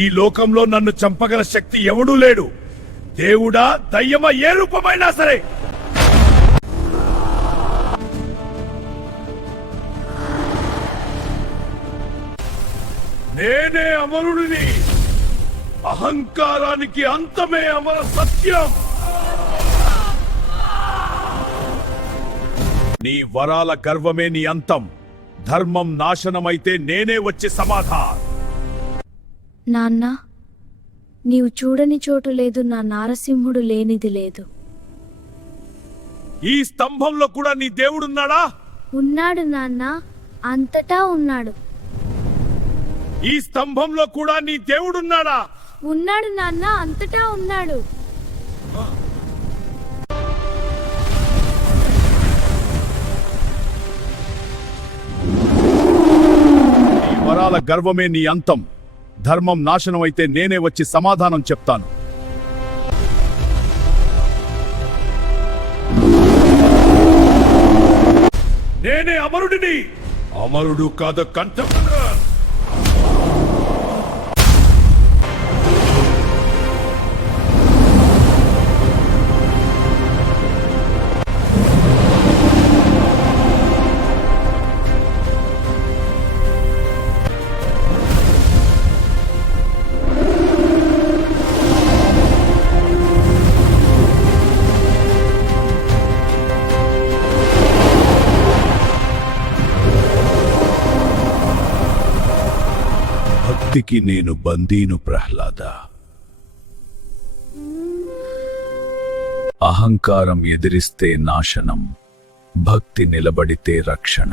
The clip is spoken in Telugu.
ఈ లోకంలో నన్ను చంపగల శక్తి ఎవడూ లేడు. దేవుడా, దయ్యమ, ఏ రూపమైనా సరే. నేనే అమరుడిని. అహంకారానికి అంతమే అమర సత్యం. నీ వరాల గర్వమే నీ అంతం. ధర్మం నాశనమైతే నేనే వచ్చి సమాధానం. నాన్న, నీవు చూడని చోటు లేదు, నా నారసింహుడు లేనిది లేదు. ఈ స్తంభంలో కూడా నీ దేవుడున్నాడా? ఉన్నాడు నాన్న, అంతటా ఉన్నాడు. ఈ స్తంభంలో కూడా నీ దేవుడున్నాడా? ఉన్నాడు నాన్న, అంతటా ఉన్నాడు. ఈ వరాల గర్వమే నీ అంతం. ధర్మం నాశనం అయితే నేనే వచ్చి సమాధానం చెప్తాను. నేనే అమరుడిని. అమరుడు కాదు, కంఠపుత్ర. భక్తికి నేను బందీను ప్రహ్లాద. అహంకారం ఎదిరిస్తే నాశనం, భక్తి నిలబడితే రక్షణ.